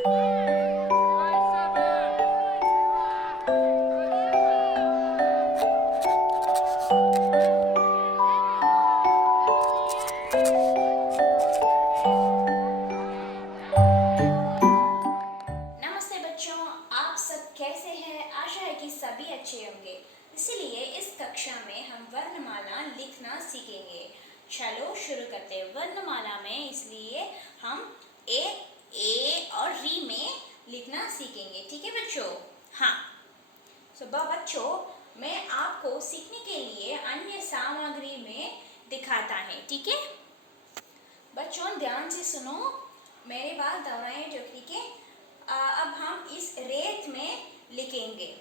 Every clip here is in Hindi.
नमस्ते बच्चों, आप सब कैसे हैं? आशा है कि सभी अच्छे होंगे। इसलिए इस कक्षा में हम वर्णमाला लिखना सीखेंगे। चलो शुरू करते हैं। वर्णमाला में इसलिए हम ए और री में लिखना सीखेंगे। ठीक है बच्चों? हाँ। बच्चों, मैं आपको सीखने के लिए अन्य सामग्री में दिखाता है। ठीक है बच्चों, ध्यान से सुनो, मेरे बात दोहराएं जो। ठीक है, अब हम इस रेत में लिखेंगे।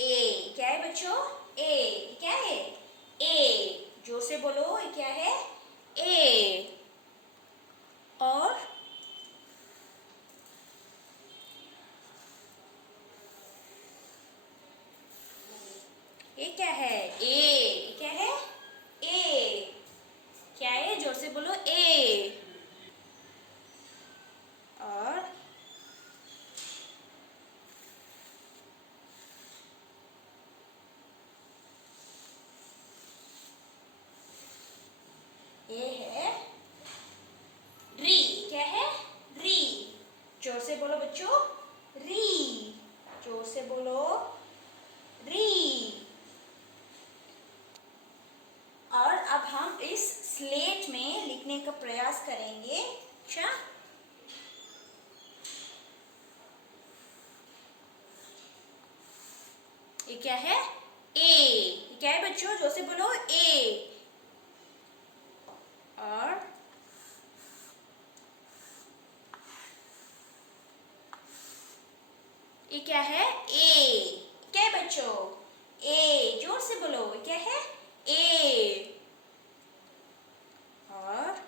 ए क्या है बच्चों? ए क्या है? ए जोर से बोलो, ये क्या है? ए। और ये क्या है? ए क्या है? ए क्या है? जोर से बोलो, ए। और ये है री। क्या है? री। जोर से बोलो बच्चों, री। जोर से बोलो, री। और अब हम इस स्लेट में लिखने का प्रयास करेंगे। अच्छा, ये क्या है? ए क्या है बच्चों? जोर से बोलो, ए। और ये क्या है? ए क्या है बच्चों? ए जोर से बोलो, ये क्या है? ए। और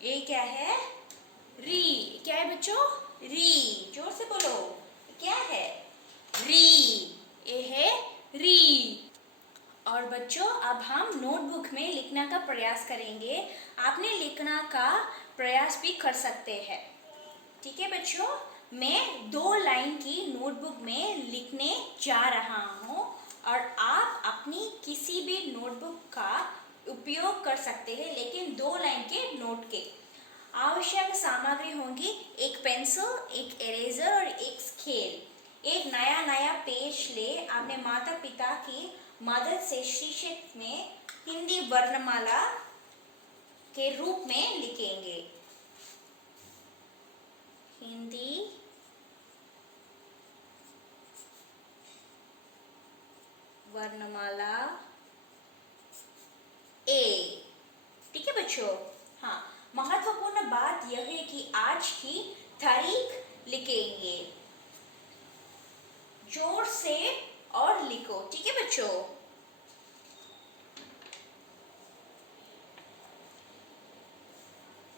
ये क्या है? री। क्या है बच्चों? री। जोर से बोलो, क्या है? री। ये है री। और बच्चों, अब हम नोटबुक में लिखने का प्रयास करेंगे। आपने लिखना का प्रयास भी कर सकते हैं। ठीक है बच्चों, मैं 2 लाइन की नोटबुक में लिखने जा रहा हूँ और आप अपनी किसी भी नोटबुक का उपयोग कर सकते हैं, लेकिन 2 लाइन के नोट के। आवश्यक सामग्री होंगी एक पेंसिल, एक इरेजर और एक स्केल। एक नया पेज ले अपने माता पिता की मदद से शीर्षक में हिंदी वर्णमाला के रूप में लिखेंगे। हिंदी वर्णमाला ए। ठीक है बच्चों? हाँ, महत्वपूर्ण बात यह है कि आज की तारीख लिखेंगे। जोर से और लिखो। ठीक है बच्चों?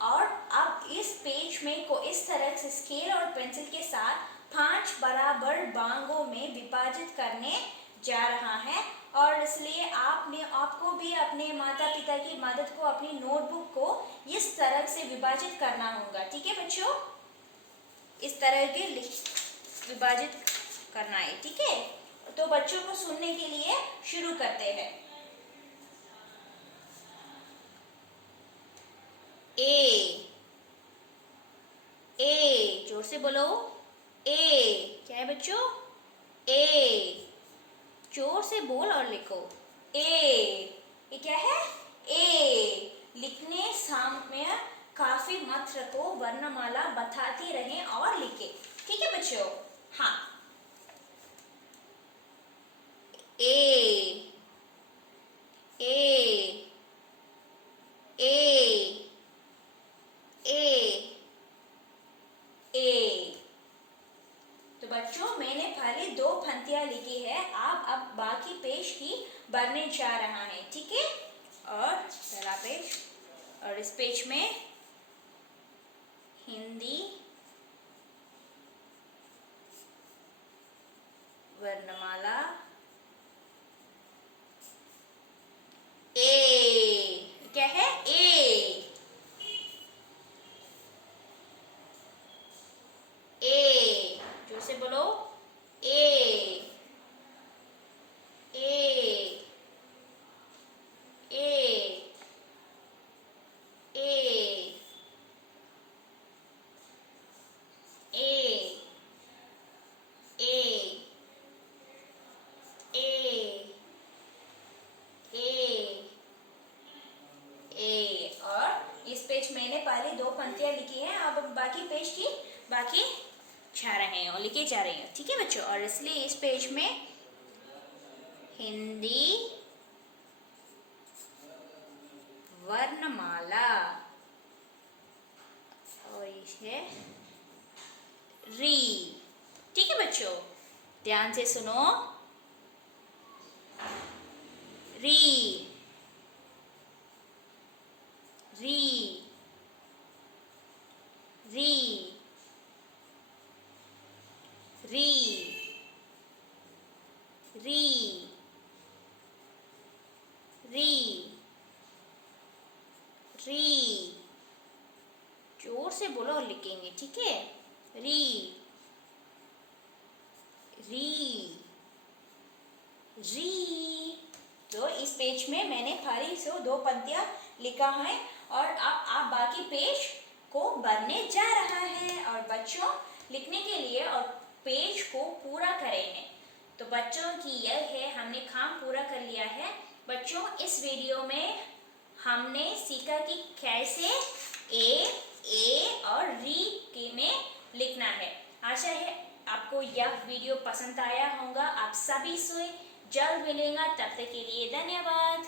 और अब इस पेज में को इस तरह से स्केल और पेंसिल के साथ 5 बराबर भागों में विभाजित करने जा रहा है। और इसलिए आपको भी अपने माता पिता की मदद को अपनी नोटबुक को इस तरह से विभाजित करना होगा। ठीक है बच्चों? इस तरह के विभाजित करना है। ठीक है, तो बच्चों को सुनने के लिए शुरू करते हैं। ए जोर से बोलो, ए क्या है बच्चों? ए जोर से बोल और लिखो, ए। ये क्या है? ए। लिखने समय काफी मात्रा को वर्णमाला बताते रहें और लिखें। ठीक है बच्चों? हाँ। ए ए ए ए ए। तो बच्चों, मैंने पहले 2 पंक्तियां लिखी है। आप अब बाकी पेज की भरने जा रहा है। ठीक है? और पहला पेज, और इस पेज में हिंदी हिंदी वर्णमाला ए। क्या है? ए। ए, जोर से बोलो। ए। ए। ए। ए। ए। ए। ए। ए। ए। और इस पेज मैंने पहले 2 पंक्तियां लिखी हैं, अब बाकी पेज की बाकी जा रहे हैं और लिखे जा रहे हैं। ठीक है बच्चों, और इसलिए इस पेज में हिंदी वर्णमाला और ये री। ठीक है बच्चों, ध्यान से सुनो। री, री, री, री, री, री, री। जोर से बोलो और लिखेंगे। ठीक है? री, री, री। तो इस पेज में मैंने खाली से 2 पंक्तियां लिखा है और अब आप बाकी पेज को बनने जा रहा है। और बच्चों लिखने के लिए और पेज को पूरा करेंगे। तो बच्चों की यह है, हमने काम पूरा कर लिया है। बच्चों इस वीडियो में हमने सीखा कि कैसे ए और री के में लिखना है। आशा है आपको यह वीडियो पसंद आया होगा। आप सभी से जल्द मिलेंगे, तब तक के लिए धन्यवाद।